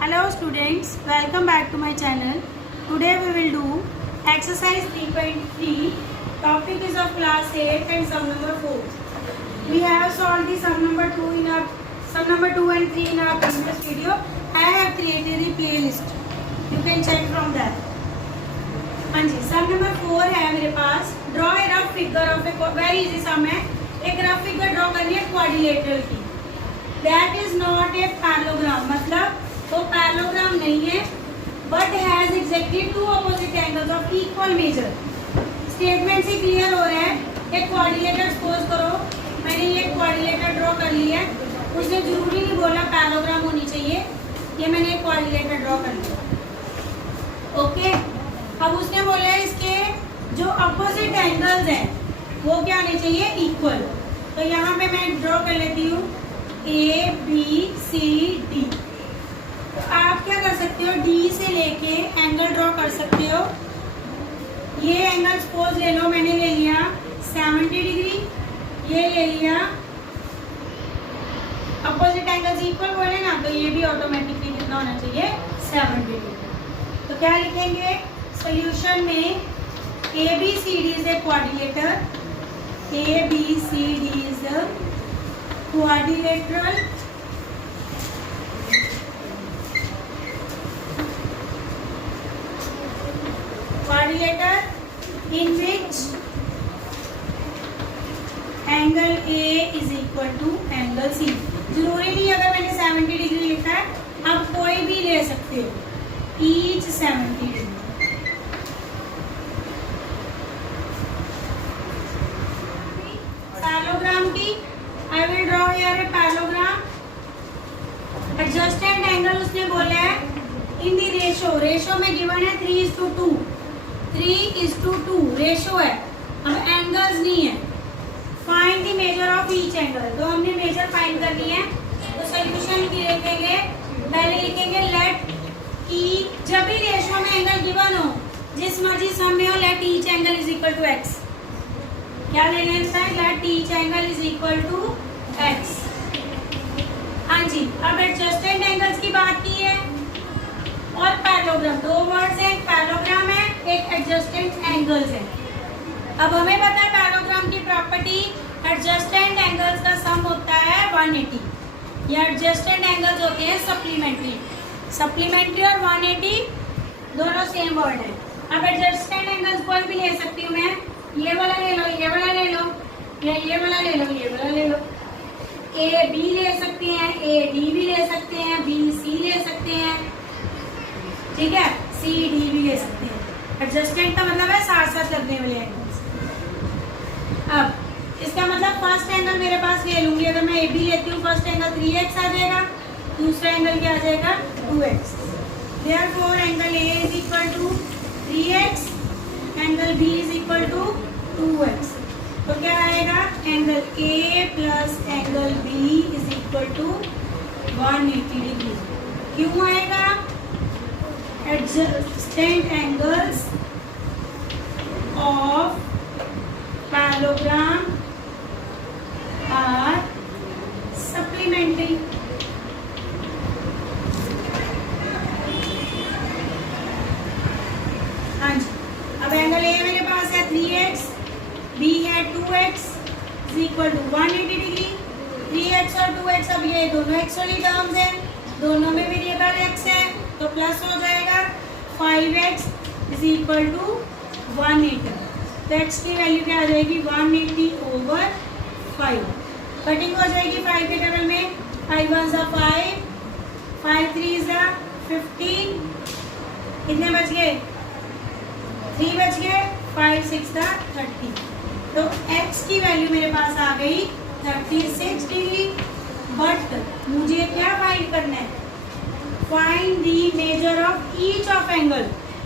Hello students, welcome back to my channel. Today we will do exercise 3.3. Topic is of class 8 and sum number 4. We have solved the sum number 2 and 3 in our previous video. I have created a playlist. You can check from that. हाँ जी, sum number 4 है मेरे पास. Draw a rough figure of a very easy sum है. एक rough figure draw करनी है quadrilateral की. That is not a parallelogram. मतलब वो पैरेललोग्राम नहीं है, but has exactly two opposite angles of equal measure. Statement से क्लियर हो रहा है. एक क्वाड्रिलेटर सपोज करो, मैंने ये क्वाड्रिलेटर ड्रॉ कर लिया है. उसने जरूरी नहीं बोला पैरेललोग्राम होनी चाहिए, ये मैंने एक क्वाड्रिलेटर ड्रॉ कर लिया. ओके, अब उसने बोला है इसके जो अपोजिट एंगल्स हैं वो क्या आने चाहिए, इक्वल. तो यहाँ पे मैं ड्रॉ कर लेती हूँ ए बी सी डी. तो आप क्या कर सकते हो, डी से लेके एंगल ड्रॉ कर सकते हो. ये एंगल सपोज ले लो, मैंने ले लिया 70 डिग्री, ये ले लिया. अपोजिट एंगल्स इक्वल बोले ना, तो ये भी ऑटोमेटिकली कितना होना चाहिए, 70 डिग्री. तो क्या लिखेंगे सॉल्यूशन में, A B C D is a quadrilateral. A B C D is a quadrilateral in which angle A is equal to angle C. जरूरी नहीं अगर मैंने 70 डिग्री लिखा है, आप कोई भी ले सकते हो. Each 70 degree. पैरेललोग्राम की I will draw here a parallelogram. Adjacent angle उसने बोला है in the ratio. रेशो में गिवन है 3:2. 3:2 रेशो है. अब एंगल्स नहीं है. Find the measure of each angle. तो हमने मेजर फाइंड कर लिया है. तो सोल्यूशन की लिखेंगे, पहले लिखेंगे लेट ई. जब भी रेशो में एंगल गिवन हो, जिस मर्जी सम में हो, let each angle is equal to X. क्या ले लेना है, let each angle is equal to X. हाँ जी, अब एडजस्टेंट एंगल्स की बात की है और पैरेललोग्राम. दो वर्ड्स हैं, एक पैरेललोग्राम है, एक एडजस्टेंट एंगल्स है. अब हमें पता है पैरेललोग्राम की प्रॉपर्टी, एडजस्टेंट एंगल्स का सम होता है 180. ये एडजस्टेंट एंगल्स होते हैं सप्लीमेंट्री. सप्लीमेंट्री और 180 दोनों सेम वर्ड है. अब एडजस्टेंट एंगल्स कोई भी ले सकती हूँ मैं. ये वाला ले लो, ये वाला ले लो, या ये वाला ले लो, ये वाला ले लो. ए बी ले सकते हैं, ए डी भी ले सकते हैं, बी सी ले सकते हैं, ठीक है, सी डी भी ले सकते हैं. एडजस्टेंट का मतलब है साथ साथ लगने वाले एंगल्स. अब इसका मतलब फर्स्ट एंगल मेरे पास ले लूंगी. अगर मैं ए बी लेती हूँ, फर्स्ट एंगल 3x आ जाएगा, दूसरा एंगल क्या आ जाएगा, 2x. Therefore angle A is equal to 3x, angle B is equal to 2x. तो क्या आएगा, angle A plus angle B is equal to 180 degree. क्यों आएगा, adjacent angles of parallelogram are supplementary. हाँ जी, अब एंगल ए मेरे पास है 3x, बी है 2x is equal to 180 degree. 3x और 2x, अब ये दोनों एक्स वाली टर्म्स हैं, दोनों में वेरिएबल x है, तो प्लस हो जाएगा 5x इज इक्वल टू 180. तो x की वैल्यू क्या आ जाएगी, 180/5. कटिंग हो जाएगी 5 के टेबल में. 5 1 ज़ा 5, 5 3 ज़ा 15. कितने बच गए, 3 बच गए. 5 6 ज़ा 30. तो x की वैल्यू मेरे पास आ गई 36 डिग्री. बट मुझे क्या फाइंड करना है, find the major of each of angle.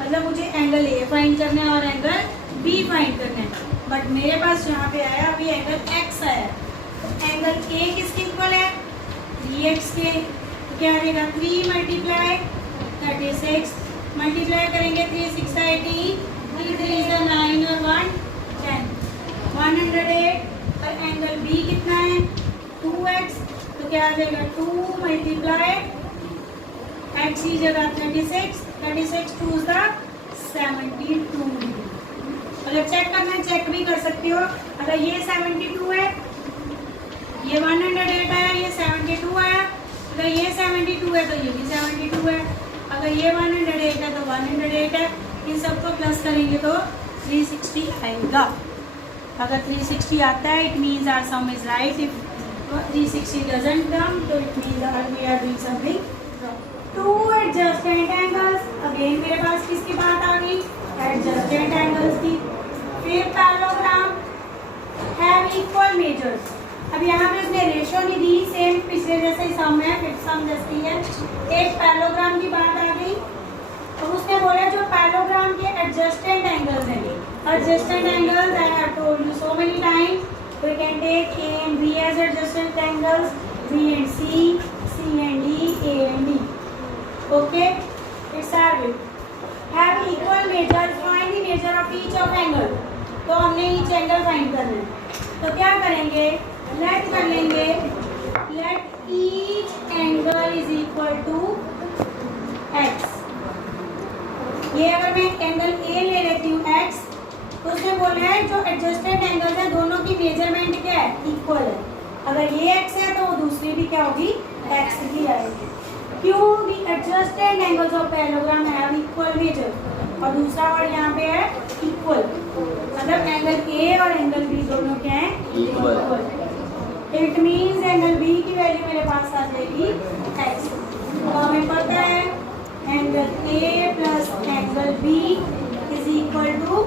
मतलब मुझे एंगल ए फाइंड करना है और एंगल बी फाइंड करना है. बट मेरे पास यहाँ पे आया अभी एंगल एक्स आया. तो एंगल ए किसके इक्वल है, 3x के. तो क्या आएगा, 3 मल्टीप्लाई 36, मल्टीप्लाई करेंगे 3 6 18, 3 3 9 और 1 10, 108. और एंगल बी कितना है, 2x. तो क्या आ जाएगा, 2 मल्टीप्लाई x की जगह 36, 36 2 सा 72 डिग्री। अगर चेक करना है चेक भी कर सकते हो। अगर ये 72 है, ये 108 है, ये 72 है, अगर ये 72 है तो ये भी 72 है, अगर ये 108 है तो 108 है। इन सबको प्लस करेंगे तो 360 आएगा। अगर 360 आता है it means our sum is right. If 360 doesn't come तो it means we are doing something wrong. Two adjacent angles, again मेरे पास किसकी बात आ गई? एडजस्टेंट एंगल्स की। फिर पैरेललोग्राम हैव इक्वल मेजर्स। अब यहाँ पे उसने रेशो नहीं दी, सेम पिछले जैसे ही सम है, फिर सम जैसी है। एक पैरेललोग्राम की बात आ गई तो उसने बोला जो पैरेललोग्राम के एडजस्टेंट एंगल्स हैं, adjacent angles I have told you so many times. We can take A and B as adjacent angles, B and C, C and D, A and D. Okay, it's have equal measure, find the measure of each of angle. तो हमने each angle find करना है तो क्या करेंगे? Let कर लेंगे, let each angle is equal to X. ये अगर मैं एंगल ए ले लेती हूँ x, तो उसने बोला है जो एडजस्टेंट एंगल्स हैं दोनों की मेजरमेंट क्या है? इक्वल है। अगर ये x है तो वो दूसरी भी क्या होगी? x की आएगी। क्यों? The adjacent angles of parallelogram have equal measure, और दूसरा वर्ड यहाँ पे है इक्वल, मतलब एंगल ए और एंगल बी दोनों क्या है? Equal. It means angle B की वैल्यू मेरे पास आ जाएगी x। तो हमें पता है angle A plus angle B is equal to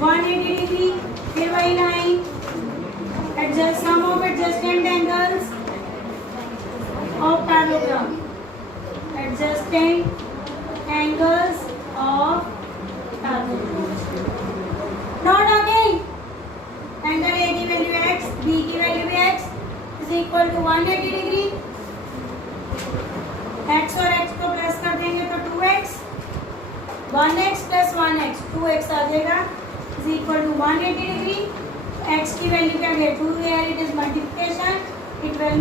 180 degree. फिर वही line, adjust sum of adjacent angles of parallelogram, adjacent angles of parallelogram. Not again angle A की वैल्यू x, बी की वैल्यू भी x is equal to 180 degree. x और x को plus कर देंगे तो 2x, 1x plus 1x 2x आ जाएगा is equal to 180 degree. x की वैल्यू क्या है? 2 है, it is multiplication, it will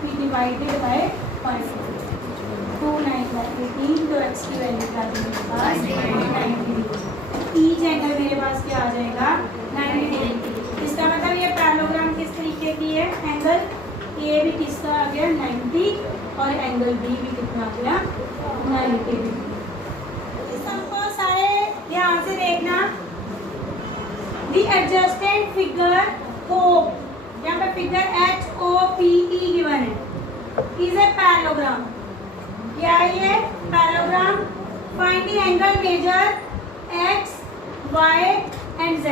be divided by 0.4, 2 9 by 18, तो x की वैल्यू क्या आ जाएगी? 90 डिग्री। ईच एंगल मेरे पास क्या आ जाएगा? 90 डिग्री। इसका मतलब ये पैरेललोग्राम किस तरीके की है? एंगल ए भी किसका आ गया? 90, और एंगल बी भी कितना आ गया? 90 डिग्री। इस सबको सारे ध्यान से देखना। दी एडजस्टेंट फिगर O, यहाँ पे फिगर HOPE गिवन है, इज ए पैरेललोग्राम। क्या है ये? Parallelogram. Find the angle measure x, y and z।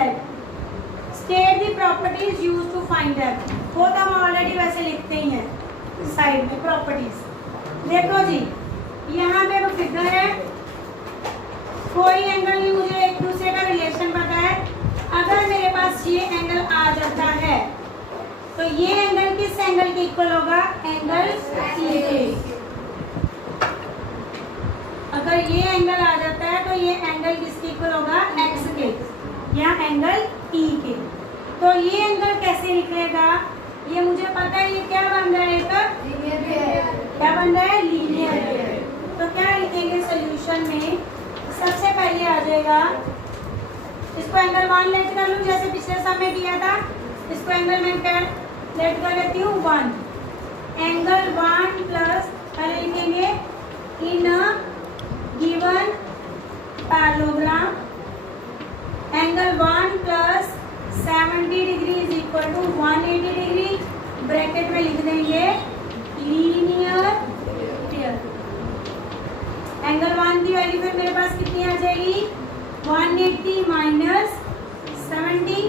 State the properties used to find that. वो तो हम ऑलरेडी वैसे लिखते ही हैं साइड में प्रॉपर्टीज। देखो जी, यहाँ पे वो फिगर है, कोई एंगल नहीं, मुझे एक दूसरे का रिलेशन पता है। अगर मेरे पास ये एंगल आ जाता है तो ये एंगल किस एंगल के इक्वल होगा? एंगल E के। अगर ये एंगल आ जाता है तो ये एंगल किसके इक्वल होगा? x के, या एंगल E के। तो ये एंगल कैसे निकलेगा? ये मुझे पता है, ये क्या बन रहा है? क्या बन रहा है? लीनियर। तो क्या लिखेंगे सोल्यूशन में? सबसे पहले आ जाएगा, इसको एंगल 1 लेट कर लूँ जैसे पिछले समय किया था। इसको एंगल मैं लेट कर लेती हूँ 1, एंगल 1 प्लस पहले लिखेंगे in given parallelogram angle 1 plus 70 degree is equal to 180 degree. Bracket में लिख देंगे लीनियर पेयर। एंगल 1 की वैल्यू फिर मेरे पास कितनी आ जाएगी? 180 माइनस 70,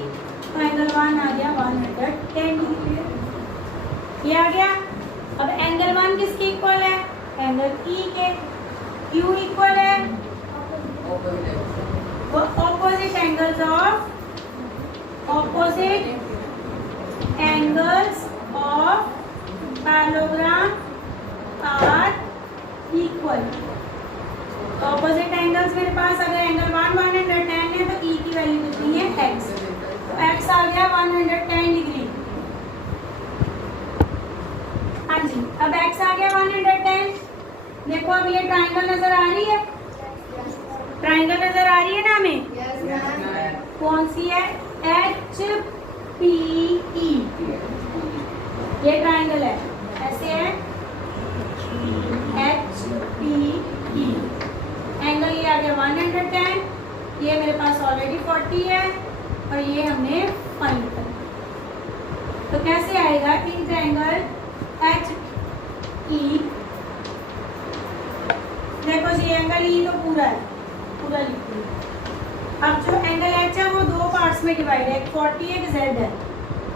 तो एंगल 1 आ गया 110 डिग्री। ये आ गया। अब एंगल 1 किसके इक्वल है? एंगल E के। क्यों इक्वल है? वो opposite angles of parallelogram are equal. Opposite angles मेरे पास अगर एंगल 110 है तो E की वैल्यू कितनी है? x। तो x आ गया 110 डिग्री। हाँ जी, 110? देखो अब ये ट्राइंगल नजर आ रही है, ट्राइंगल नजर आ रही है ना हमें? कौन सी है? HPE। ये ट्राइंगल है, ऐसे है HPE। एंगल ये आ गया 110, ये मेरे पास ऑलरेडी 40 है और ये हमने फाइंड करना। तो कैसे आएगा? इन ट्राइंगल HE, देखो जी एंगल E तो पूरा है, पूरा लिखिए। अब जो एंगल H है वो दो पार्ट्स में डिवाइड है, एक 40 एक Z है,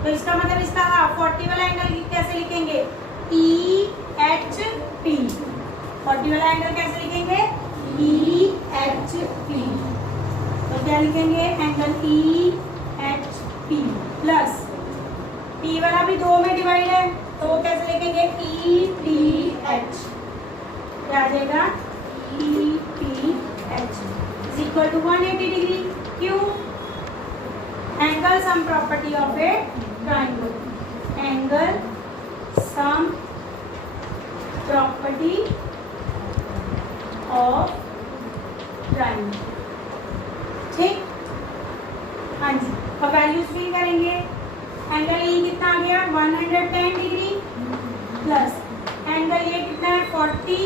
तो इसका मतलब इसका हाफ 40 वाला एंगल कैसे लिखेंगे? EHP। 40 वाला एंगल कैसे लिखेंगे? EHP। तो क्या लिखेंगे? एंगल EHP प्लस P वाला भी दो में डिवाइड है, तो वो कैसे लिखेंगे? EPH। क्या आ जाएगा? EPH is equal to 180 degree. क्यों? Angle sum property of a triangle, angle sum property of triangle. ठीक, हाँ जी। अब वैल्यूज फिल करेंगे। एंगल E कितना आ गया? 110 डिग्री प्लस एंगल ये कितना है? 40।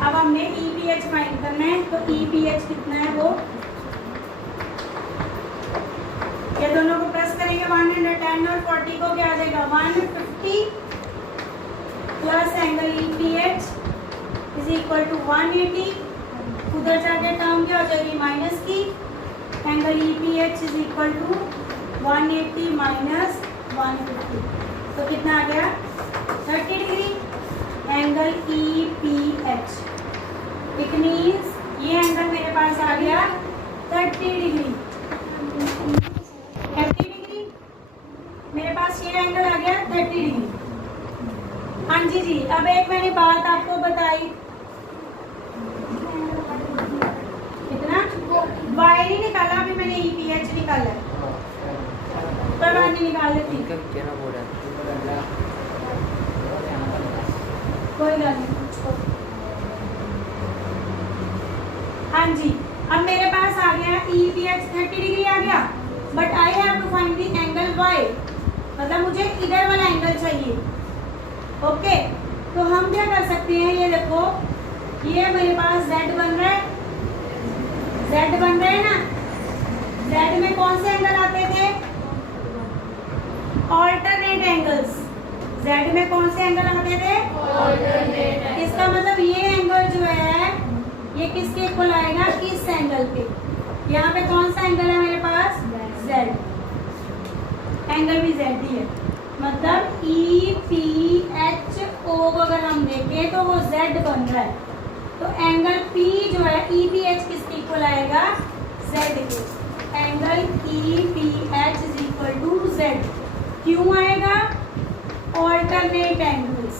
अब हमने EPH फाइंड करना है, तो EPH कितना है? वो ये दोनों को प्लस करेंगे, 110 और 40 को क्या आ जाएगा? 150 plus angle EPH is equal to 180। उधर जाके टर्म क्या हो जाएगी? माइनस की। Angle EPH is equal to 180 minus 150, तो कितना आ गया? 30 degree. Angle EPH it means ये एंगल मेरे पास आ गया 30 डिग्री। 30 डिग्री मेरे पास ये एंगल आ गया 30 डिग्री। हाँ जी जी। अब एक मैंने बात आपको बताई, कितना वाई नहीं निकाला, अभी मैंने EPH निकाला है, पर बाद में निकाल लेती हूँ, कोई बात नहीं। हाँ जी। अब मेरे पास आ गया EPH 30 डिग्री आ गया, but I have to find the angle Y, मतलब मुझे इधर वाला एंगल चाहिए। ओके, तो हम क्या कर सकते हैं? ये देखो, ये मेरे पास Z बन रहा है, Z बन रहा है ना। Z में कौन से एंगल आते थे? Alternate angles. Z में कौन से एंगल आते थे? ऑल्टरनेट। इसका मतलब ये एंगल जो है ये किसके इक्वल आएगा? इस एंगल पे। यहाँ पे कौन सा एंगल है मेरे पास? Z। एंगल भी Z ही है, मतलब EPHO को अगर हम देखें तो वो Z बन रहा है, तो एंगल P जो है EPH किसके इक्वल आएगा? Z के। Angle EPH is equal to Z। क्यों आएगा? ऑल्टरनेट एंगल्स,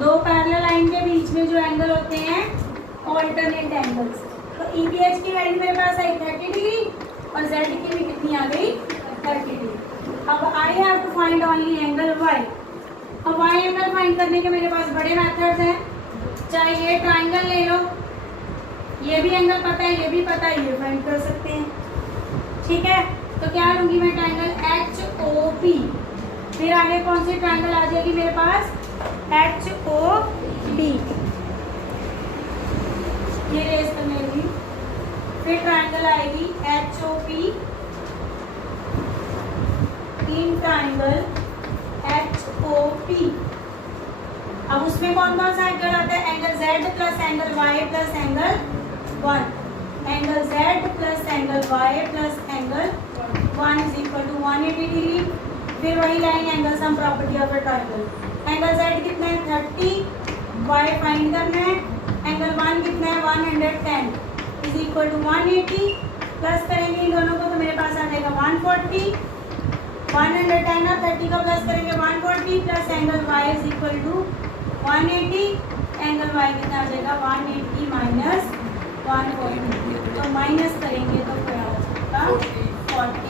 दो पैरेलल लाइन के बीच में जो एंगल होते हैं ऑल्टरनेट एंगल्स। तो EPH की वैल्यू मेरे पास आई 30 डिग्री और Z की भी कितनी आ गई? 30 डिग्री। अब I have to find only angle Y। अब Y एंगल फाइंड करने के मेरे पास बड़े मेथड्स हैं, चाहे ये ट्राइंगल ले लो, ये भी एंगल पता है, ये भी पता है, ये फाइंड कर सकते हैं। ठीक है, तो क्या लूंगी मैं? Triangle HOP। फिर आगे कौन सी ट्राइंगल आ जाएगी मेरे पास? HOD। ये रेस करने, फिर ट्राइंगल आएगी HOP, तीन ट्राइंगल HOP। अब उसमें कौन कौन सा एंगल आता है? Angle Z plus angle Y plus angle 1। Angle Z plus angle Y plus angle 1 is equal to 180 degree. फिर वही line angle sum property of a triangle. Angle Z कितना है? 30। Y फाइंड करना है। एंगल 1 कितना है? 110 इज इक्वल टू 180। प्लस करेंगे इन दोनों को तो मेरे पास आ जाएगा 140। 110 और 30 को प्लस करेंगे 140 plus angle Y is equal to 180। Angle Y कितना आ जाएगा? 180 माइनस 140, तो माइनस करेंगे तो क्या आ जाएगा? 40।